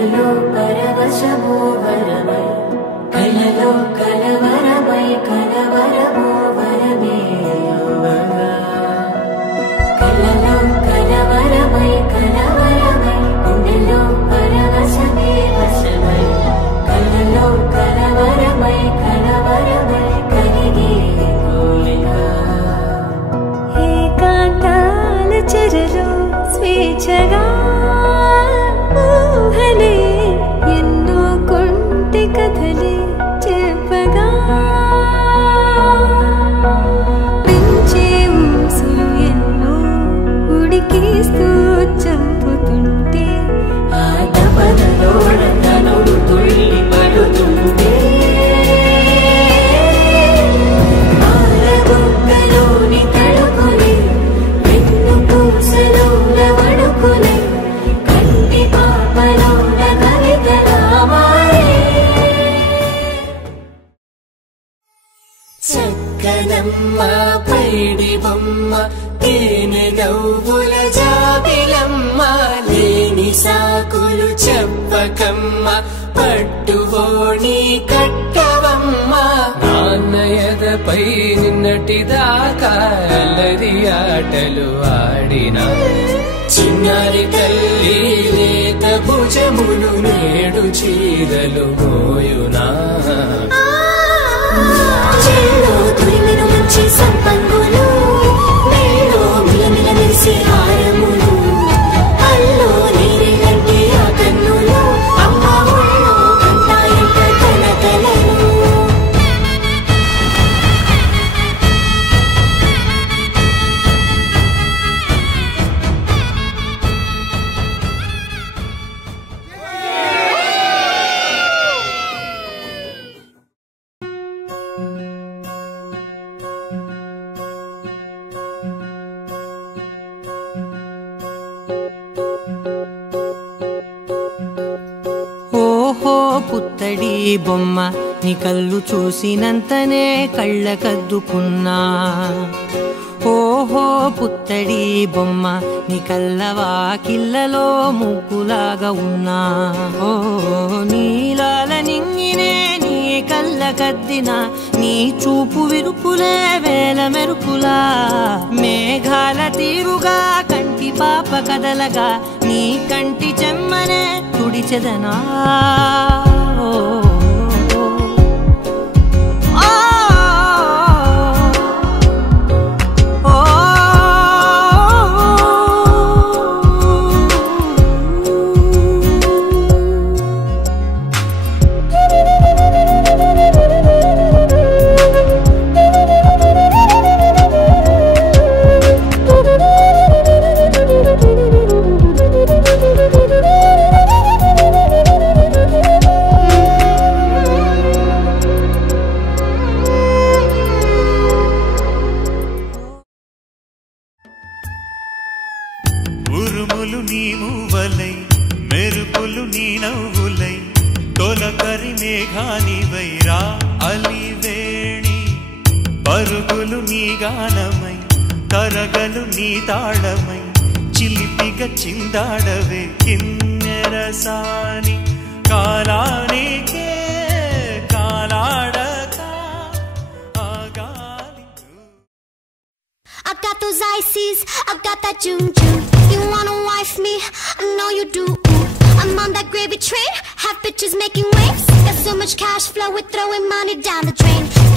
కలలో పరవశము వరమై కలలో కలవరమై కలవరము వరమే యువగా కలలో కలవరమై కలవరమై గుండెలో పరవశమే వశమై కలలో కలవరమై కలవరమై కలిగే కోరిక ఏకాంతాల చెరలో స్వేచ్ఛగా ఊహలే ఎన్నో కొంటె కథలే చెప్పగా పెంచే ఊసు ఎన్నో ఉడికిస్తూ చంపుతుంటే ఆ తపనలో తనుడు తుళ్ళి పడుతుంటే ఆరబుగ్గలోని తడుకులే వెన్ను పూసలోన వడుకులే కంటి పాపలోన కవితలా మారే చక్కనమ్మ పైడి బొమ్మ తేనె నవ్వుల జాబిలమ్మ లేని సాకులు చెప్పకమ్మ పట్టువోణి కట్టవమ్మ నాన్నయదపై నిన్నటిదాకా అల్లరి ఆటలు ఆడినా చిన్నారి తల్లి లేత భుజములు నేడు చీరలు మోయునా చెల్లో తురిమిన మంచి సంపంగులు మెల్లో మిలమిల మెరిసే హారములు అల్లో నీరిలంటే ఆ కన్నులు అమ్మ ఒళ్ళో కంటాయంట కలకలను ఓహో పుత్తడి బొమ్మ నీ కళ్ళు చూసినంతనే కళ్ళకద్దుకున్నా ఓహో పుత్తడి బొమ్మ నీ కళ్ళవాకిళ్ళలో ముగ్గులాగా ఉన్నా ఓ నీలాల నింగినే నీ కళ్ళకద్దిన నీ చూపు విరుపులే వేల మెరుపులా మేఘాల తీరుగా కంటి పాప కదలగా నీ కంటి చెమ్మనే తుడిచెదనా ఉరుములు నీ మూవలై మెరుపులు నీ నవ్వులై తొలకరి మేఘానివై రా అలివేణి పరుగులు నీ గానమై కరగలు నీ తాళమై చిలిపిగా చిందాడవే కిన్నెరసాని కాలానికే కాలాడక ఆగాలి. I got those ices, I got that juju. You wanna wife me? I know you do. I'm on that gravy train, half bitches making waves. Got so much cash flow, we're throwing money down the drain.